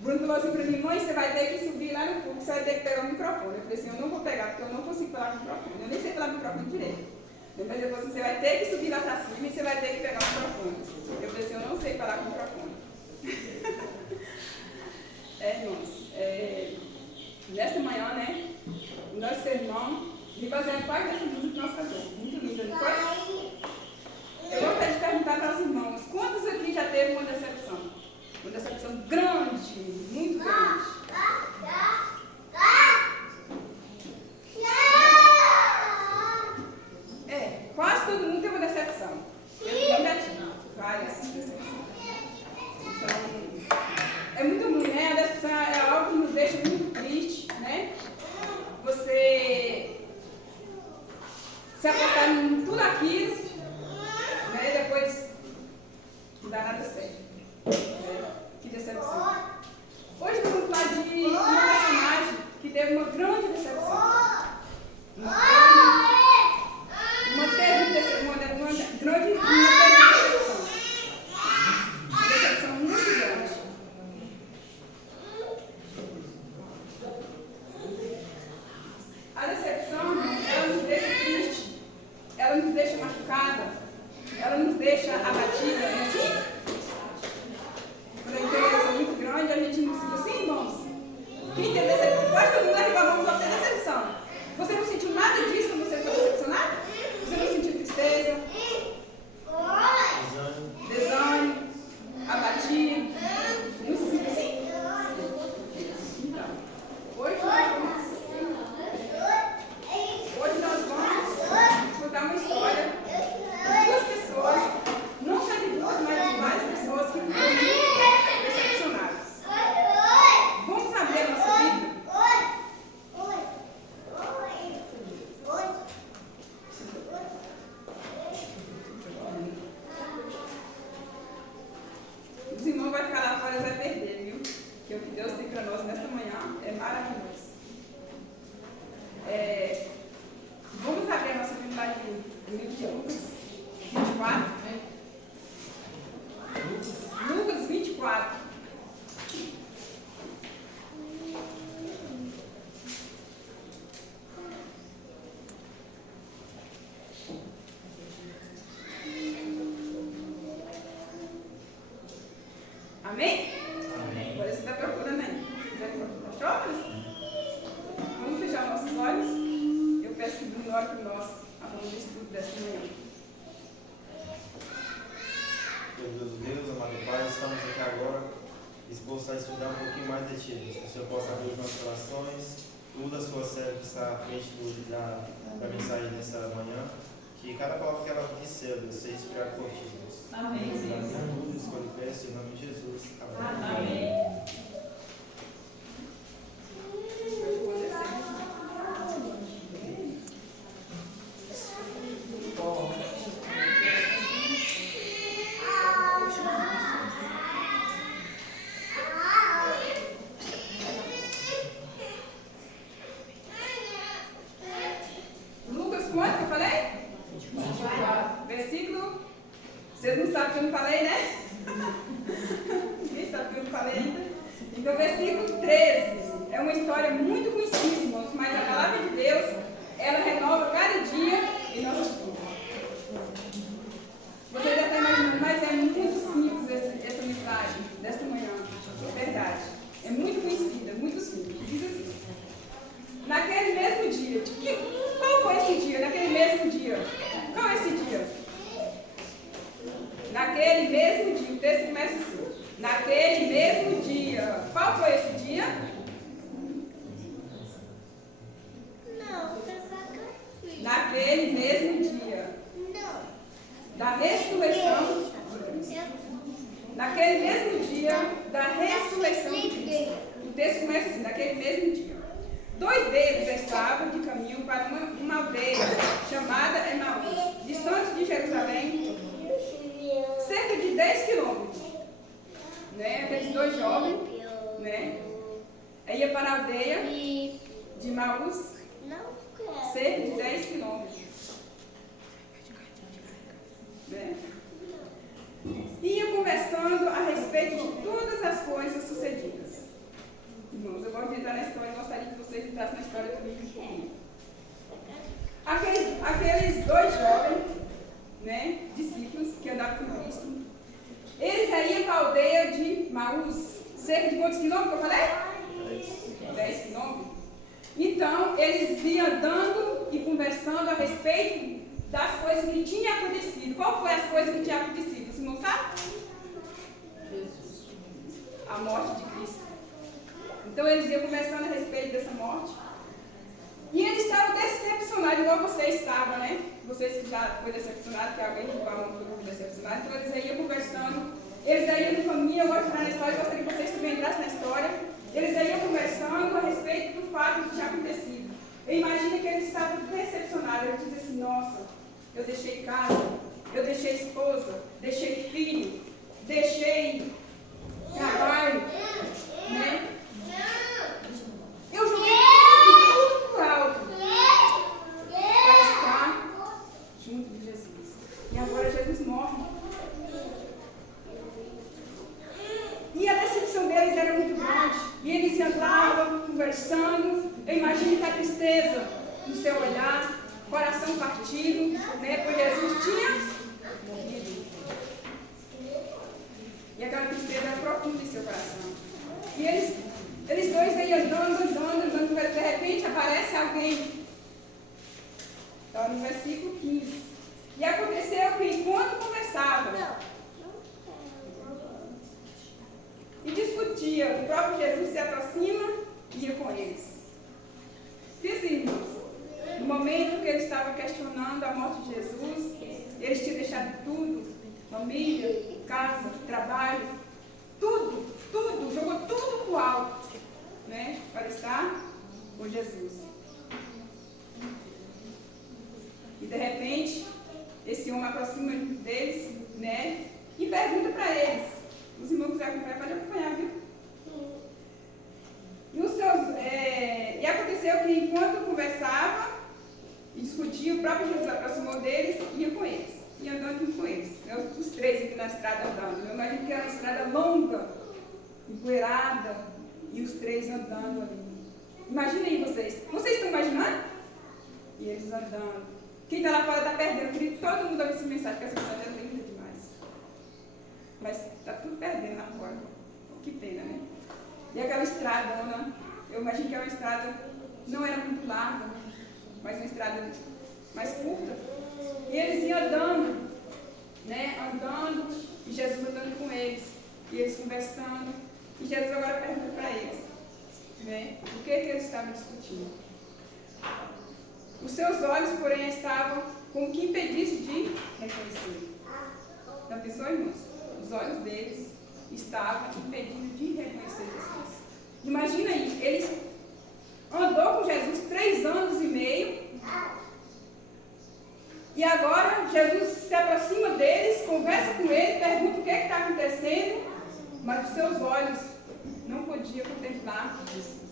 Bruno falou assim para mim, mãe, você vai ter que subir lá no púlpito, você vai ter que pegar o microfone. Eu falei assim, eu não vou pegar, porque eu não consigo falar com o microfone. Eu nem sei falar com o microfone direito. Mas ele falou assim, você vai ter que subir lá para cima e você vai ter que pegar o microfone. Eu falei assim, eu não sei falar com o microfone. Irmãos, nesta manhã, né, o nosso sermão, me fazendo parte dessa música que nós cantamos. Muito linda, não foi? Eu gostaria de perguntar para os irmãos, quantos aqui já teve uma decepção? Uma decepção grande, muito grande. Quase todo mundo teve uma decepção. Eu também já tive várias decepções. Então, é muito ruim, né? A decepção é algo que nos deixa muito triste, né? Você se apostar em tudo aquilo, né? E depois não dá nada certo. Que decepção. Hoje nós vamos falar de uma personagem que teve uma grande decepção. Uma grande decepção. Uma decepção muito grande. A decepção, ela nos deixa triste, ela nos deixa machucada, ela nos deixa abatida, não é assim? Quando a gente tem uma decepção muito grande, a gente não se sente assim, irmãos. Quem tem decepção? Quase todo mundo aqui vamos só ter decepção. Você não sentiu nada disso quando você ficou decepcionado? Você não sentiu tristeza? Desânimo? Abatia? Não se sentiu assim? Então, hoje nós vamos escutar uma história de duas pessoas, não só de duas, mas de várias pessoas que ficaram muito decepcionadas. Vamos abrir a nossa Bíblia? Os irmãos vão ficar lá fora e vai perder, viu? Porque o que Deus tem para nós nesta manhã é maravilhoso. Vamos abrir a nossa Bíblia no livro de Lucas 24. Lucas 24. Amém? Amém. Agora você está procurando aí. Achou? Vamos fechar nossos olhos. Eu peço que Bruno ore por nós a fazer o estudo desta manhã. Deus, amado Pai, estamos aqui agora dispostos a estudar um pouquinho mais de Ti. Que o Senhor possa abrir os nossos corações, tudo a Sua serva está à frente da mensagem dessa manhã. Que cada palavra que ela receba seja inspirada por Ti, Deus. Amém. Tudo isso que eu peço em nome de Jesus. Amém. Amém. Lucas, quanto que eu falei? 24. Versículo. Vocês não sabem o que eu não falei, né? Ninguém sabe o que eu não falei ainda. Então, versículo 13. É uma história muito conhecida, irmãos, mas a palavra de Deus, ela renova cada dia em nossas vidas. Você já está imaginando, mas é muito simples essa mensagem desta manhã. É verdade. É muito conhecida, muito simples. Diz assim. Naquele mesmo dia. Qual foi esse dia? Naquele mesmo dia. Qual é esse dia? Naquele mesmo dia. O texto começa assim. Naquele mesmo dia. Qual foi esse dia? Naquele mesmo dia. Da ressurreição. Naquele mesmo dia da ressurreição de Cristo. O texto começa assim, naquele mesmo dia. 2 deles estavam de caminho para uma aldeia chamada Emaús, distante de Jerusalém, cerca de 10 quilômetros. Né? Aqueles 2 jovens, né? Ia para a aldeia de Emaús, cerca de 10 quilômetros. Né? Ia conversando a respeito de todas as coisas sucedidas. Irmãos, eu gosto de entrar na história e gostaria que vocês entrassem na história comigo. Aqueles dois jovens, né, discípulos que andavam com Cristo, eles iam para a aldeia de Maús, cerca de quantos quilômetros que eu falei? 10 quilômetros. Então, eles iam andando e conversando a respeito das coisas que tinham acontecido. Qual foi as coisas que tinham acontecido? Você não sabe? Jesus. A morte de Cristo. Então, eles iam conversando a respeito dessa morte. E eles estavam decepcionados, igual você estava, né? Vocês que já foram decepcionados, que alguém que falou que foi decepcionado. Então, eles iam conversando. Eles iam no caminho. Eu gosto de entrar na história, eu gostaria que vocês também entrassem na história. Eles iam conversando a respeito do fato que tinha acontecido. Eu imagino que eles estavam decepcionados. Eles diziam assim, nossa, eu deixei casa, eu deixei esposa, deixei filho, deixei trabalho, né? Eu joguei tudo pro alto para estar junto de Jesus. E agora Jesus morre. E a decepção deles era muito grande. E eles andavam conversando. Eu imagino que a tristeza no seu olhar, coração partido, né? Pois Jesus tinha morrido. E aquela tristeza era profunda em seu coração. E eles dois aí andando, de repente aparece alguém. Então, no versículo 15. E aconteceu que enquanto conversavam e discutia, o próprio Jesus se aproxima e ia com eles. Diz, irmãos, no momento que ele estava questionando a morte de Jesus, eles tinham deixado tudo, família, casa, trabalho, tudo, jogou tudo para o alto, né, para estar com Jesus. E de repente, esse homem aproxima deles, né, e pergunta para eles. Os irmãos quiserem acompanhar, pode acompanhar, viu? E aconteceu que enquanto conversava e discutia, o próprio Jesus aproximou deles e ia com eles. E andando junto com eles. Os três aqui na estrada andando. Eu imagino que era uma estrada longa, empoeirada, e os três andando ali. Imagina aí vocês. Vocês estão imaginando? E eles andando. Quem está lá fora está perdendo. Eu queria que todo mundo ouvisse essa mensagem, porque essa mensagem é linda demais. Mas está tudo perdendo lá fora. Que pena, né? E aquela estrada, eu imagino que é uma estrada, não era muito larga, mas uma estrada mais curta. E eles iam andando, né? Andando, e Jesus andando com eles. E eles conversando. E Jesus agora pergunta para eles, né? O que eles estavam discutindo. Os seus olhos, porém, estavam como que impedisse de reconhecer. Já pensou, irmãos? Os olhos deles estavam impedindo de reconhecer Jesus. Imagina aí, eles andou com Jesus 3 anos e meio. E agora Jesus se aproxima deles, conversa com eles, pergunta o que está acontecendo, mas os seus olhos não podiam contemplar Jesus.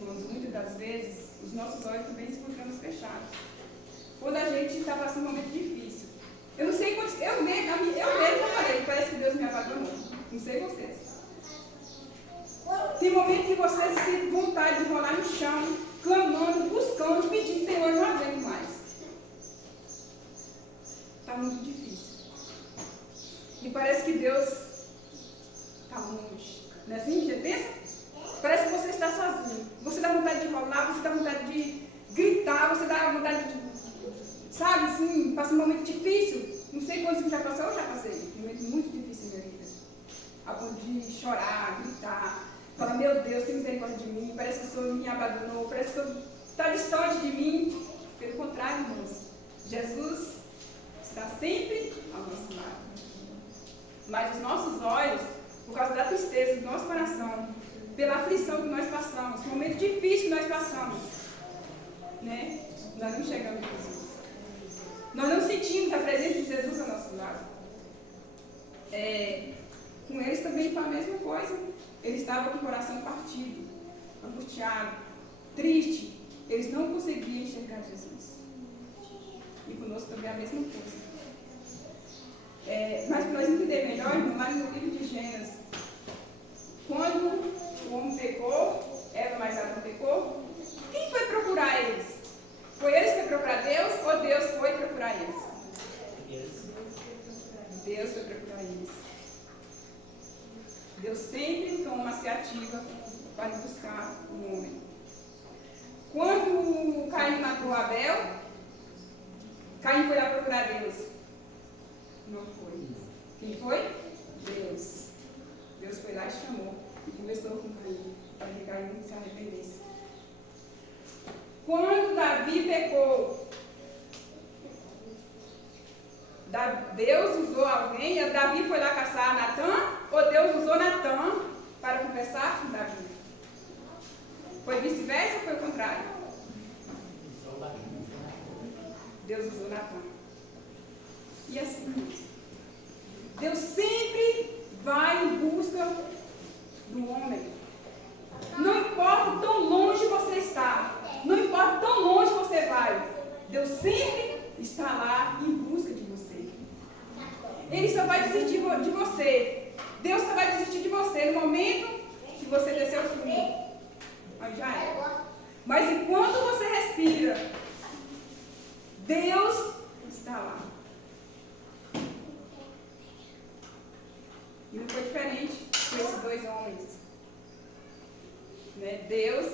Irmãos, muitas das vezes, os nossos olhos também se encontramos fechados. Quando a gente está passando um momento difícil. Eu não sei quantos. Eu mesmo já falei, parece que Deus me abandonou. Não sei vocês. Tem momentos que você sente vontade de rolar no chão, clamando, buscando, pedindo, Senhor, não aguento mais. Está muito difícil. E parece que Deus está longe. Não é assim? Você pensa? Parece que você está sozinho. Você dá vontade de rolar, você dá vontade de gritar, você dá vontade de. Sabe, assim, passa um momento difícil. Não sei quantos que já passou, eu já passei. Um momento muito difícil na minha vida. A ponto de chorar, gritar. Falar, meu Deus, tem misericórdia de mim. Parece que o Senhor me abandonou. Parece que o Senhor está distante de mim. Pelo contrário, irmãos. Jesus está sempre ao nosso lado. Mas os nossos olhos, por causa da tristeza do nosso coração, pela aflição que nós passamos, o momento difícil que nós passamos, né? Nós não chegamos a Jesus. Nós não sentimos a presença de Jesus ao nosso lado. Com eles também foi a mesma coisa. Eles estavam com o coração partido, angustiado, triste. Eles não conseguiam enxergar Jesus. E conosco também é a mesma coisa. Mas para nós entender melhor, irmão, lá no livro de Gênesis, quando o homem pecou, Eva mais Adão pecou, quem foi procurar eles? Foi eles que foi procurar Deus ou Deus foi procurar eles? Deus foi procurar eles. Deus sempre toma uma iniciativa para buscar o homem. Quando Caim matou Abel, Caim foi lá procurar Deus. Não foi. Quem foi? Deus. Deus foi lá e chamou e conversou com Caim, para que Caim se arrependesse. Quando Davi pecou, Deus usou alguém, Davi foi lá caçar Natã, ou Deus usou Natã para conversar com Davi? Foi vice-versa ou foi o contrário? Deus usou Natã. E assim, Deus sempre vai em busca do homem. Não importa tão longe você está, não importa tão longe você vai, Deus sempre está lá em busca de você. Ele só vai desistir de você. Deus só vai desistir de você no momento que você descer o fruto. Aí já é. Mas enquanto você respira, Deus está lá. E não foi diferente com esses dois homens. Né? Deus,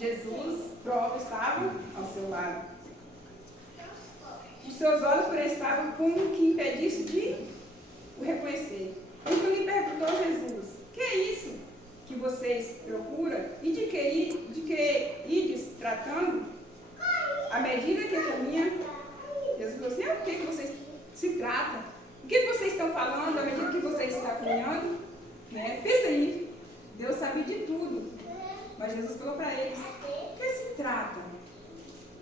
Jesus, próprio, estava ao seu lado. Os seus olhos por ele estavam como que impedisse de o reconhecer. Então lhe perguntou Jesus: que é isso que vocês procuram? E de que ides tratando? À medida que caminha, Jesus falou assim: o que vocês se tratam? O que vocês estão falando à medida que vocês estão caminhando? Né? Pensa aí, Deus sabe de tudo. Mas Jesus falou para eles: o que se trata?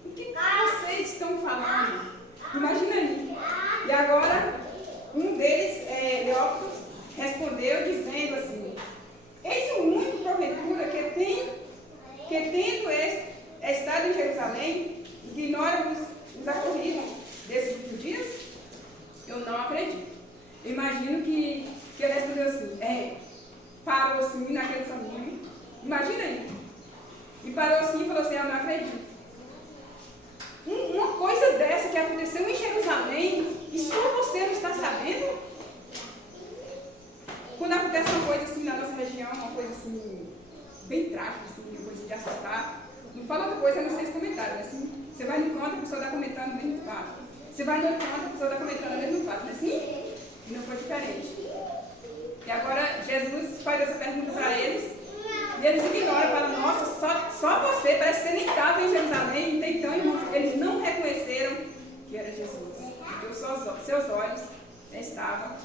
O que vocês estão falando? Imagina aí. E agora, um deles, Leópolis, respondeu dizendo assim: eis o único porventura que tendo estado em Jerusalém, ignora os ocorridos desses últimos dias? Eu não acredito. Eu imagino que ele respondeu assim, parou assim naquele caminho. Imagina aí. E parou assim e falou assim: eu não acredito. Uma coisa dessa que aconteceu em Jerusalém e só você não está sabendo? Quando acontece uma coisa assim na nossa região, uma coisa assim, bem trágica, assim, uma coisa de assustar, não fala outra coisa a não ser esse comentário, assim. Você vai no canto, a pessoa está comentando o mesmo fato. Você vai no canto, a pessoa está comentando o mesmo fato, não é assim? E não foi diferente. E agora Jesus faz essa pergunta para eles, e eles ignoram, falam: nossa, só você, parece que você nem estava em Jerusalém, então eles não reconheceram que era Jesus. Porque os seus olhos estavam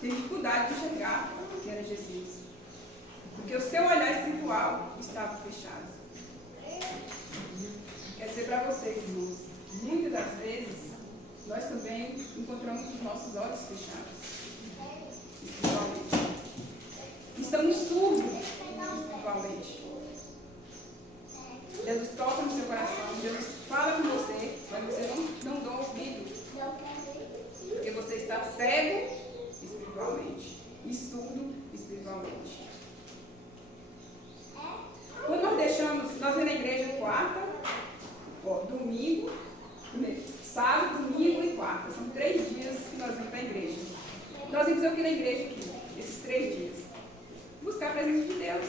tendo dificuldade de enxergar que era Jesus. Porque o seu olhar espiritual estava fechado. Quer dizer para vocês, irmãos, muitas das vezes nós também encontramos os nossos olhos fechados espiritualmente. Estamos surdos espiritualmente. Jesus toca no seu coração, Jesus fala com você, mas você não dá ouvido. Porque você está cego espiritualmente e surdo espiritualmente. Quando nós vamos na igreja quarta, domingo, sábado, domingo e quarta. São 3 dias que nós vamos para a igreja. Nós vamos aqui na igreja aqui, esses 3 dias. Buscar a presença de Deus.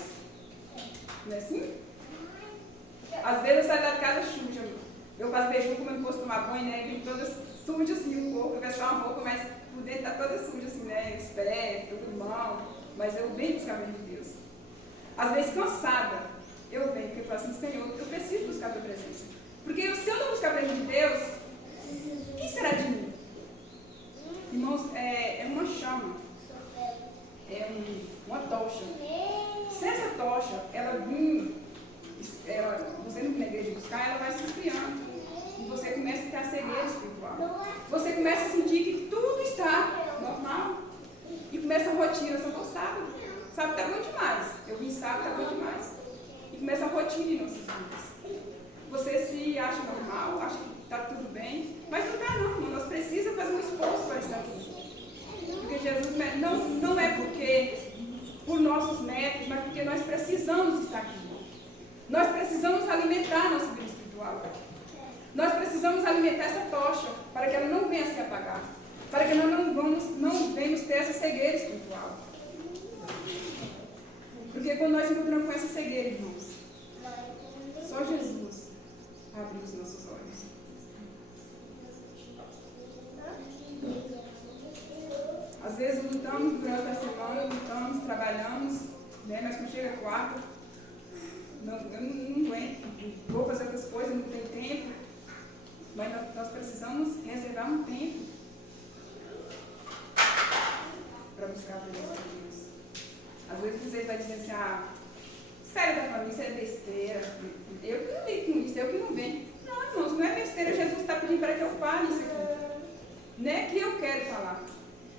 Não é assim? Às vezes eu saio da casa suja. Eu faço beijo como eu não posso tomar banho, né? Vem toda suja assim, o corpo. Eu quero só uma roupa, mas por dentro está toda suja assim, né? Os pés, todo mão. Mas eu venho buscar a presença de Deus. Às vezes cansada, eu venho, porque eu falo assim: Senhor, eu preciso buscar a tua presença. Porque se eu não buscar a presença de Deus, o que será de mim? Irmãos, é uma chama. É uma tocha. Se essa tocha, ela vir, você não vir na igreja buscar, ela vai se esfriando. E você começa a ter a cegueira espiritual. Você começa a sentir que tudo está normal. E começa a rotina. Eu só vou sábado. Sábado está bom demais. Eu vim sábado, está bom demais. E começa a rotina em nossas vidas. Você se acha normal, acha que está tudo bem. Mas não está não, irmão. Nós precisamos fazer um esforço para estar aqui. Porque Jesus não é para que nós não venhamos ter essa cegueira espiritual. Porque quando nós encontramos com essa cegueira, irmãos, só Jesus abre os nossos olhos. Às vezes lutamos durante a semana, lutamos, trabalhamos, né? Mas quando chega quarta, eu não aguento, vou fazer outras coisas, não tenho tempo. Mas nós precisamos reservar um tempo para buscar a presença de Deus. Às vezes você vai dizer assim, sério da família, isso é besteira. Eu que não ligo com isso, eu que não venho. Não, irmãos, não é besteira. Jesus está pedindo para que eu fale isso aqui. Não é que eu quero falar.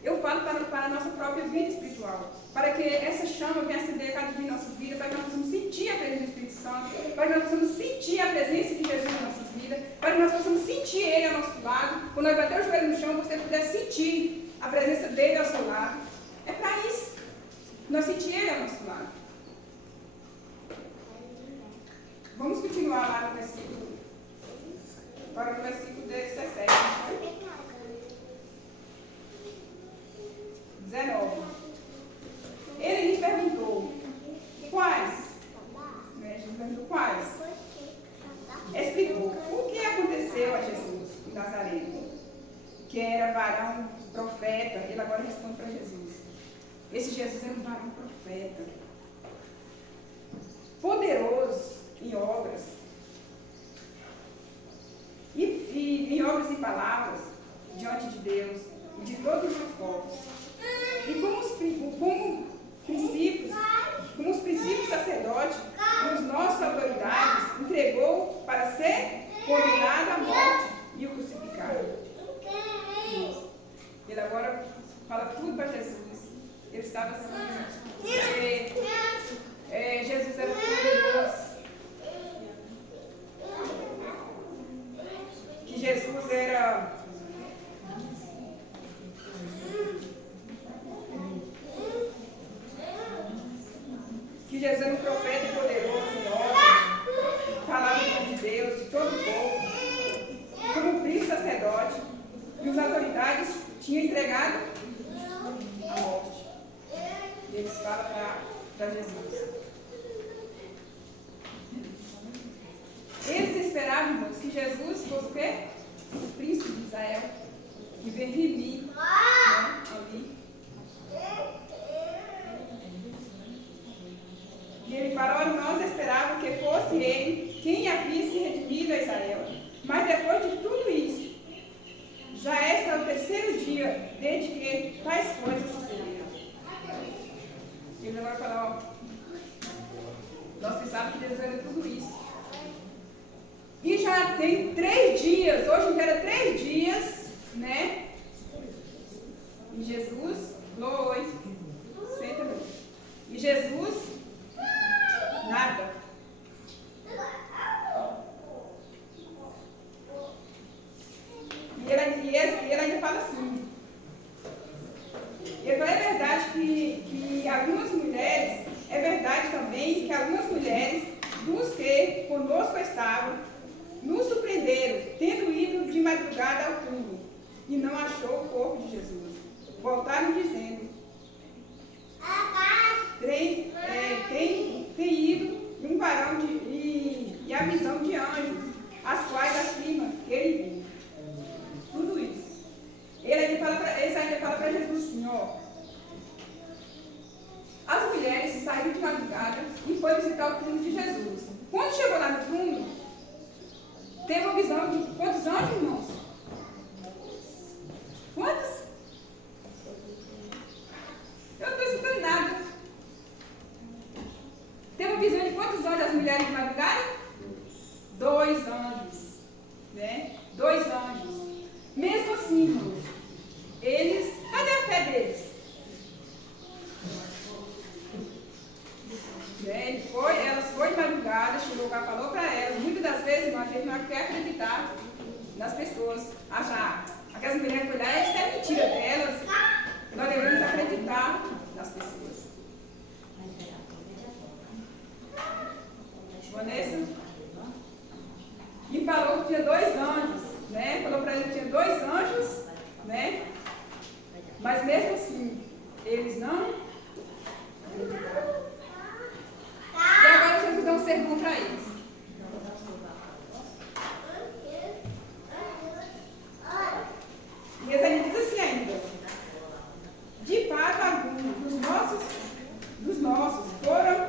Eu falo para a nossa própria vida espiritual. Para que essa chama venha acender cada dia em nossa vida, para que nós possamos sentir a presença do Espírito Santo, para que nós possamos sentir a presença de Jesus em nossas vidas, para que nós possamos sentir Ele ao nosso lado. Quando nós bater o joelho no chão, você puder sentir a presença dele ao seu lado. É para isso. Nós sentir Ele ao nosso lado. Vamos continuar lá no versículo. Agora no versículo 17. 19. Ele lhe perguntou, quais? Jesus perguntou, quais? Explicou o que aconteceu a Jesus, o Nazareno, que era varão, profeta. Ele agora responde para Jesus. Esse Jesus era um varão profeta, poderoso em obras, e em obras e palavras, diante de Deus e de todos os povos. E como os princípios sacerdotes e as nossas autoridades entregou para ser condenado à morte e o crucificaram. Ele agora fala tudo para Jesus. Ele estava assim, Jesus era poderoso, que Jesus era um profeta poderoso em obras, falava em nome de Deus, de todo o povo, como príncipe sacerdote, e as autoridades tinham entregado a morte. E eles falam para Jesus. Eles esperavam, irmãos, que Jesus fosse o quê? O príncipe de Israel, que veio remir, né, ali. E ele falou, nós esperávamos que fosse ele quem havia se redimido a Israel. Mas depois de tudo isso, já este é o terceiro dia desde que tais coisas sucederam. Ele agora falou, nós pensávamos que Deus era tudo isso. E já tem 3 dias, hoje já era 3 dias, né? E Jesus, glória, senta. E Jesus, nada. E ele ainda fala assim. Ele fala, é verdade que algumas mulheres, é verdade também que algumas mulheres dos que conosco estavam, nos surpreenderam, tendo ido de madrugada ao túmulo, e não achou o corpo de Jesus. Voltaram dizendo, tem ido um varão e a visão de anjos, as quais afirma que ele viu. Tudo isso. Ele ainda fala para Jesus assim, as mulheres saíram de madrugada e foram visitar o túmulo de Jesus. Quando chegou lá no túmulo, teve uma visão de quantos anjos, irmãos? Quantos? Eu não estou escutando nada. Teve uma visão de quantos anjos as mulheres de madrugada? 2 anjos. Né? 2 anjos. Mesmo assim, irmãos, cadê a fé deles? Elas foram de madrugada, chegou cá, falou para elas. Muitas das vezes, irmão, a gente não quer acreditar nas pessoas. Achar aquelas mulheres que olhar, isso é mentira delas. Nós devemos acreditar nas pessoas. Vanessa? E falou que tinha 2 anjos, né? Falou para ele que tinha 2 anjos, né? Mas mesmo assim, eles não acreditaram. E agora Jesus dá um sermão para eles. E ele diz assim ainda: de fato alguns dos nossos foram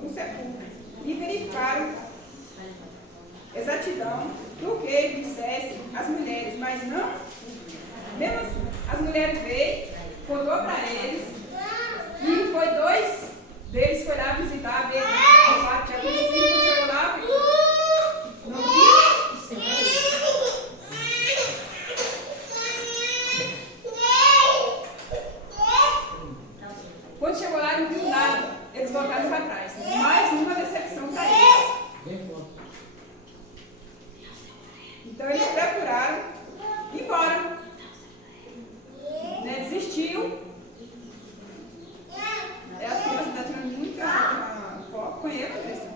no sepulcro e verificaram exatidão do que dissessem as mulheres, mas não, mesmo assim, as mulheres veio, contou para eles, e foi 2 deles foi lá visitar, ver o fato tinha acontecido, chegou lá, não viu? Quando chegou lá, não viu nada. Eles voltaram para trás. Mais uma decepção para eles. Então eles procuraram ir embora. Né? Desistiu. As crianças estão tirando muito foco com ele, Andressa.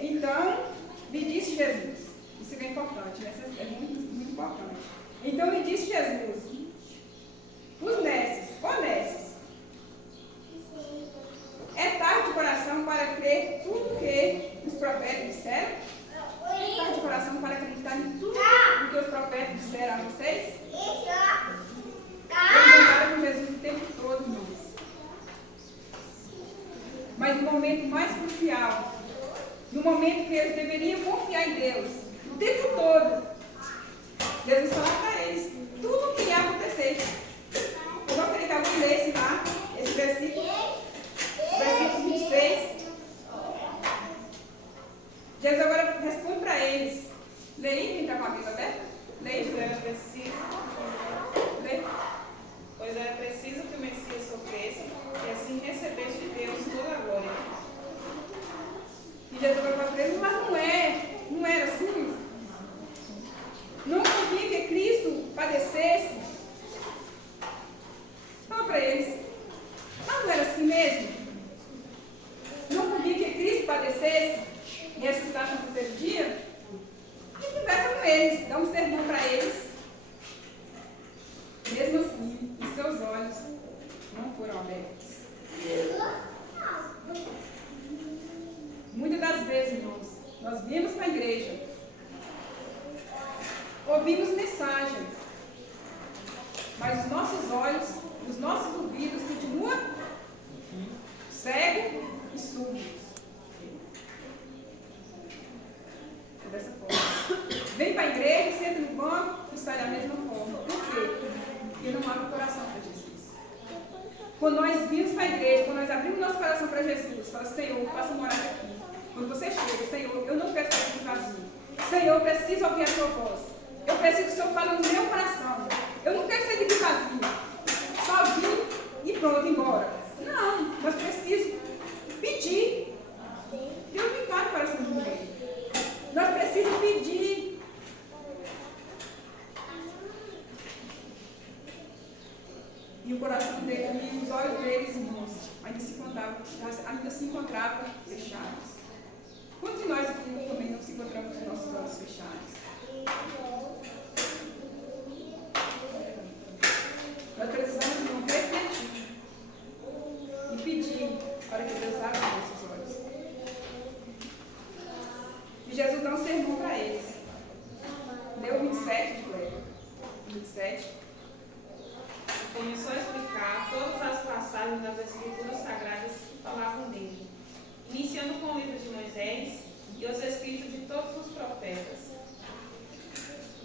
Então, lhe disse Jesus, isso é importante, né? É muito importante. Então lhe disse Jesus, os nesses, é tarde de coração para crer tudo que os profetas disseram? É tarde de coração para acreditar em tudo o que os profetas disseram a vocês? Eles andaram com Jesus o tempo todo, irmãos. Mas no momento mais crucial, no momento que eles deveriam confiar em Deus, o tempo todo, Jesus falou para eles tudo o que ia acontecer. Eu gostaria que alguém lesse lá esse versículo 26. Jesus agora responde para eles. Leia, quem está com a Bíblia aberta? Leia. Pois era preciso que o Messias sofresse e assim recebesse de Deus toda a glória. E Jesus agora para eles, mas não era assim. Não podia que Cristo padecesse. Fala para eles, mas não era assim mesmo? Não podia que Cristo padecesse e ressuscitasse no terceiro dia? E conversa com eles, dá um sermão para eles. Mesmo assim, os seus olhos não foram abertos. Muitas das vezes, irmãos, nós viemos para a igreja, ouvimos mensagem, mas os nossos olhos, os nossos ouvidos continuam cegos e surdos. É dessa forma. Vem para a igreja, senta no banco e sai da mesma forma. Por quê? Porque não abre o coração para Jesus. Quando nós vimos para a igreja, quando nós abrimos nosso coração para Jesus, fala, Senhor, faça morar aqui. Quando você chega, Senhor, eu não quero sair de vazio. Senhor, eu preciso ouvir a sua voz. Eu preciso que o Senhor fale no meu coração. Eu não quero sair de vazio. Só vir e pronto, embora. Não, mas preciso pedir. Deus não encara o coração de ninguém. Nós precisamos pedir. E o coração dele, e os olhos deles, irmãos, ainda se encontravam fechados. Quantos de nós aqui também não se encontramos com nossos olhos fechados? Nós precisamos não refletir e pedir para que Deus abra nossos olhos. E Jesus dá um sermão para eles. Leu 27 de Cleber. 27. Começou a explicar todas as passagens das Escrituras Sagradas que falavam dele, iniciando com o livro de Moisés e os escritos de todos os profetas.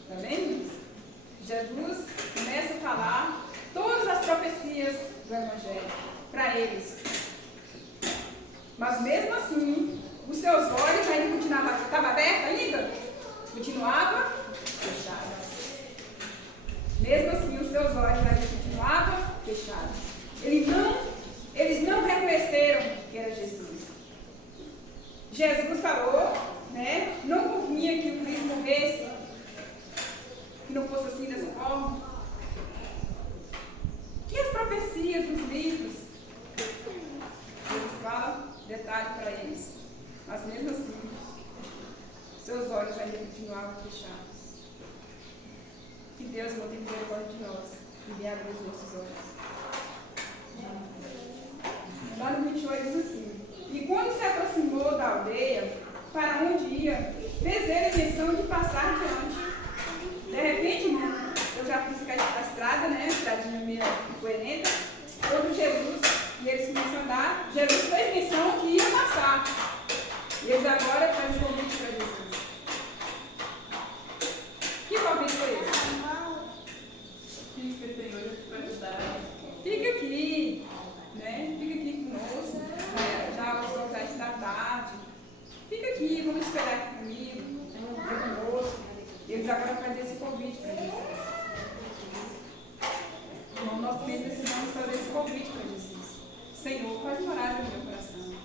Está vendo? Jesus começa a falar todas as profecias do Evangelho para eles. Mas mesmo assim, os seus olhos ainda continuavam, estava aberto ainda? Continuava fechado. Mesmo assim, os seus olhos ainda continuavam fechados. Eles não reconheceram que era Jesus. Jesus falou né? Não convinha que o Cristo morresse, que não fosse assim dessa forma. E as profecias dos livros? Eles falam detalhe para eles. Mas mesmo assim, seus olhos ainda continuavam fechados. Que Deus não tem misericórdia de nós e venha abrir os nossos olhos. Lá no 28 diz assim: e quando se aproximou da aldeia, para onde ia, fez ele menção de passar diante. De repente, eu já fiz a estrada, né? Estradinha meio coerente. Todo Jesus, e eles começam a andar. Jesus fez menção que ia passar. E eles agora fazem um convite para Jesus. Que convite foi esse? Fica, Senhor, para ajudar. Fica aqui, né? Fica aqui conosco. Já o sol já está tarde. Fica aqui, vamos esperar aqui comigo. Fica conosco. E eles agora fazem esse convite para Jesus. Irmão, nós também precisamos fazer esse convite para Jesus. Senhor, faz morada no meu coração.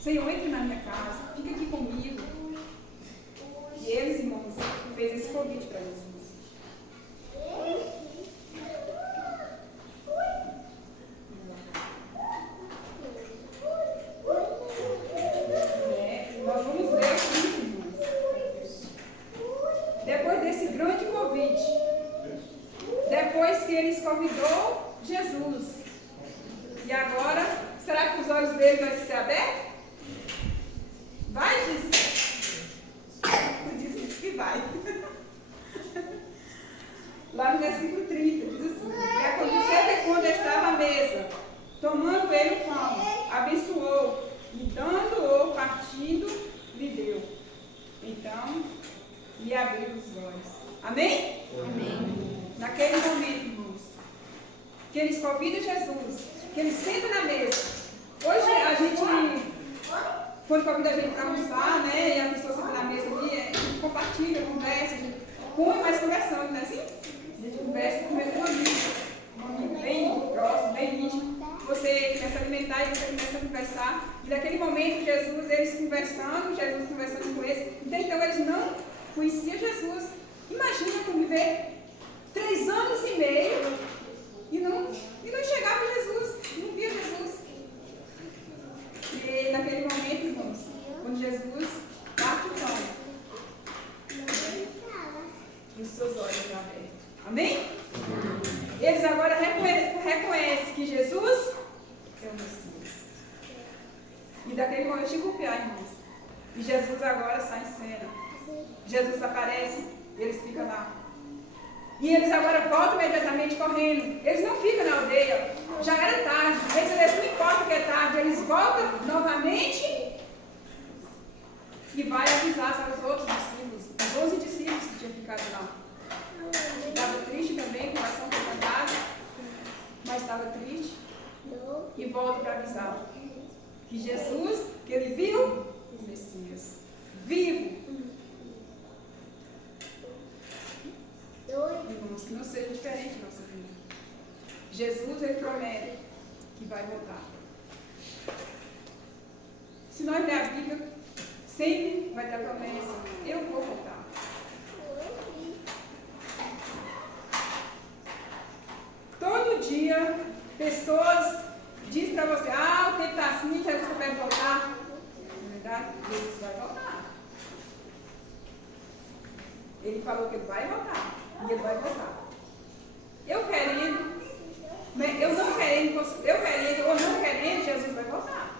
Senhor, entre na minha casa. Fica aqui comigo. E eles, irmãos, fez esse convite para Jesus. Nós vamos ler aqui, irmãos. Depois desse grande convite, depois que eles convidou Jesus, e agora, será que os olhos dele vão ser abertos? Vai, diz. Diz que vai. Lá no versículo 30, diz assim: e aconteceu que quando estava à mesa, tomando ele o pão, abençoou, e dando-o, partindo, lhe deu. Então, lhe abriu os olhos. Amém? Amém. Naquele momento, irmãos, que eles convidam Jesus, que eles sentam na mesa. Hoje a gente, quando convida a gente para almoçar, né, e a pessoa senta na mesa ali, a gente compartilha, conversa, a gente come mais conversando, né, assim? A gente conversa com um amigo bem próximo, bem íntimo. Você começa a alimentar e você começa a conversar. E naquele momento, eles conversando, Jesus conversando com eles. Então eles não conheciam Jesus. Imagina conviver 3 anos e meio e não chegava Jesus, não via Jesus. E naquele momento, irmãos, quando Jesus parte o pão, e os seus olhos abertos. Amém? Eles agora reconhecem que Jesus é o Messias. E daquele momento chega o pior, irmãos. E Jesus agora sai em cena. Jesus aparece e eles ficam lá. E eles agora voltam imediatamente correndo. Eles não ficam na aldeia. Já era tarde. Eles não importa que é tarde. Eles voltam novamente e vai avisar aos outros discípulos. Os 12 discípulos que tinham ficado lá. Estava triste também, com o coração quebrantado. Mas estava triste. E volta para avisar que Jesus, que ele viu o Messias. Vivo. Irmãos, que não seja diferente da nossa vida. Jesus, ele promete que vai voltar. Se nós ler a Bíblia, sempre vai ter a promessa: eu vou voltar. Todo dia, pessoas dizem para você: o tempo está assim, Jesus vai voltar. Na verdade, Jesus vai voltar. Ele falou que ele vai voltar. E ele vai voltar. Eu querendo ou não querendo, Jesus vai voltar.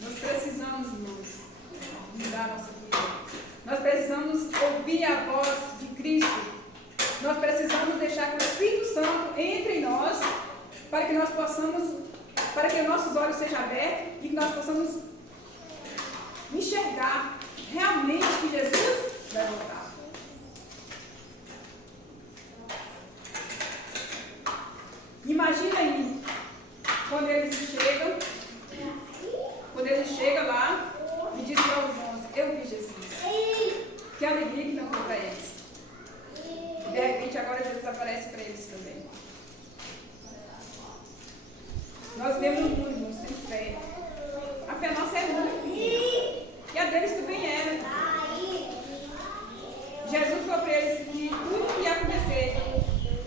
Nós precisamos, irmãos, mudar a nossa vida. Nós precisamos ouvir a voz de Cristo. Nós precisamos deixar que o Espírito Santo entre em nós, para que nós possamos, para que nossos olhos sejam abertos e que nós possamos enxergar realmente que Jesus vai voltar. Imagina aí, quando eles chegam lá e dizem para os 11: eu vi Jesus. Que alegria que não foi para eles. E de repente agora Jesus aparece para eles também. Nós vivemos no mundo, irmãos, sem fé. A fé nossa é muito. E a deles também era. Jesus falou para eles que tudo que ia acontecer.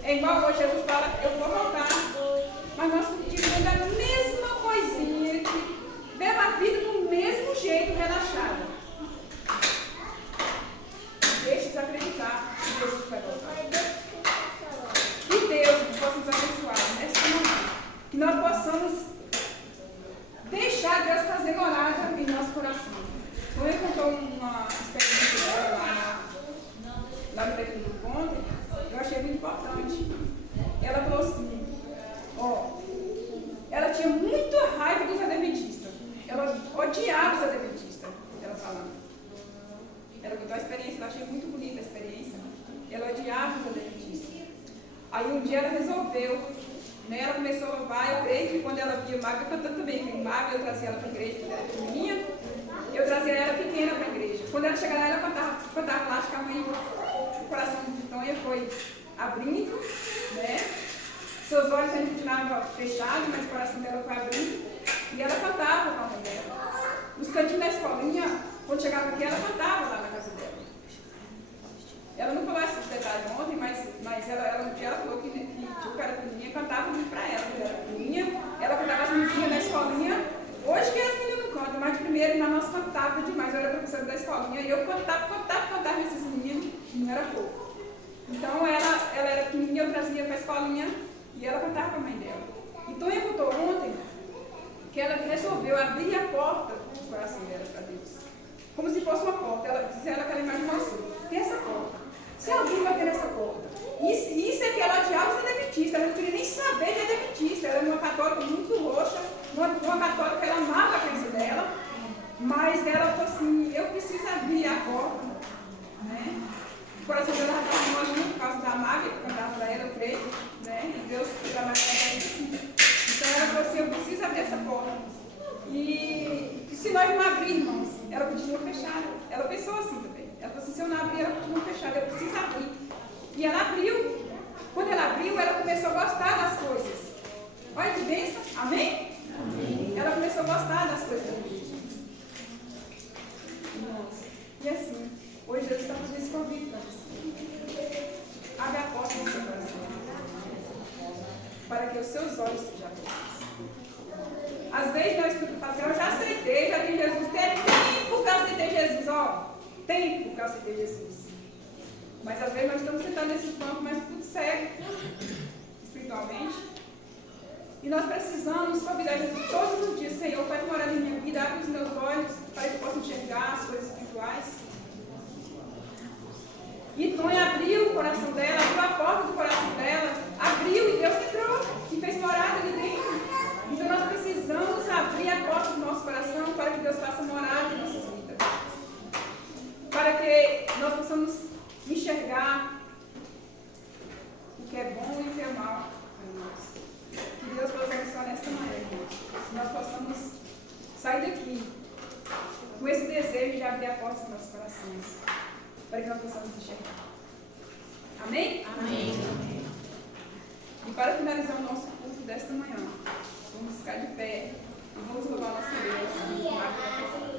É igual hoje, Jesus fala, eu vou voltar. Mas nós continuamos a mesma coisinha, que vemos a vida do mesmo jeito, relaxada. Deixe-nos acreditar que Jesus vai voltar. Que Deus possa nos abençoar nesta manhã. Que nós possamos deixar Deus fazer morada em nosso coração. Quando eu contou uma experiência dela lá no tempo do conto, eu achei muito importante. Ela falou assim, ela tinha muita raiva dos adventistas. Ela odiava os adventistas, ela falando. Ela contou a experiência, eu achei muito bonita a experiência. Ela odiava os adventistas. Aí um dia ela resolveu, né, ela começou a louvar. Eu creio que quando ela via Magda cantando também, que Magda eu trazia ela para a igreja quando ela era pequenininha, eu trazia ela pequena para a igreja. Quando ela chegava lá, ela cantava lá, acho que a mãe, o coração de Tonha foi abrindo, né? Seus olhos ainda continuavam fechados, mas o coração dela foi abrindo. E ela cantava com a mãe dela. Nos cantinhos da escolinha, quando chegava aqui, ela cantava lá na casa dela. Ela não falou esses detalhes ontem, mas ela falou que o cara pequenininha cantava muito para ela. Quando ela era pequenininha, ela cantava as musiquinhas da escolinha. Hoje que as meninas não cantam, mas de primeiro nós cantava demais. Eu era professora da escolinha e eu cantava esses meninos, não era pouco. Então ela era pequenininha, eu trazia para a escolinha e ela cantava com a mãe dela. Então ela contou ontem que ela resolveu abrir a porta do coração dela para Deus. Como se fosse uma porta. Ela dizia que ela imaginou assim, tem essa porta. Se alguém bater nessa porta. Isso é que ela odiava os adventistas. Ela não queria nem saber de adventista. Ela era uma católica muito roxa, uma católica que ela amava a crença dela. Mas ela falou assim, eu preciso abrir a porta. Né? O coração dela já estava molhando por causa da mágoa que cantava para ela, eu creio. Né? E Deus trabalhava para ela assim. Então ela falou assim, eu preciso abrir essa porta. E se nós não abrir, irmãos, ela continua fechada. Ela pensou assim também. Ela falou assim, se eu não abrir, ela continua fechada, eu preciso abrir. E ela abriu. Quando ela abriu, ela começou a gostar das coisas. Olha que bênção. Amém? Amém. Ela começou a gostar das coisas da igreja. Irmãos, e assim, hoje Deus está fazendo esse convite para você. Abre a porta do seu coração. Para que os seus olhos sejam abertos. Às vezes nós estamos assim, eu já aceitei, já tem Jesus. Tem tempo que eu aceitei Jesus, tempo que eu aceitei Jesus. Mas às vezes nós estamos sentados nesse banco, mas tudo cego, espiritualmente. E nós precisamos convidar Jesus todos os dias, Senhor, Pai, morar em minha vida, abre os meus olhos, para que eu possa enxergar as coisas espirituais. E Tonha abriu o coração dela, abriu a porta do coração dela, abriu e Deus entrou e fez morada ali dentro. Então nós precisamos abrir a porta do nosso coração para que Deus faça morada em nossas vidas. Para que nós possamos enxergar o que é bom e o que é mal para nós. Que Deus possa abençoar nesta manhã, irmãos. Que nós possamos sair daqui com esse desejo de abrir a porta dos nossos corações. Para que nós possamos enxergar. Amém? Amém. E para finalizar o nosso culto desta manhã, vamos ficar de pé e vamos louvar nosso Deus.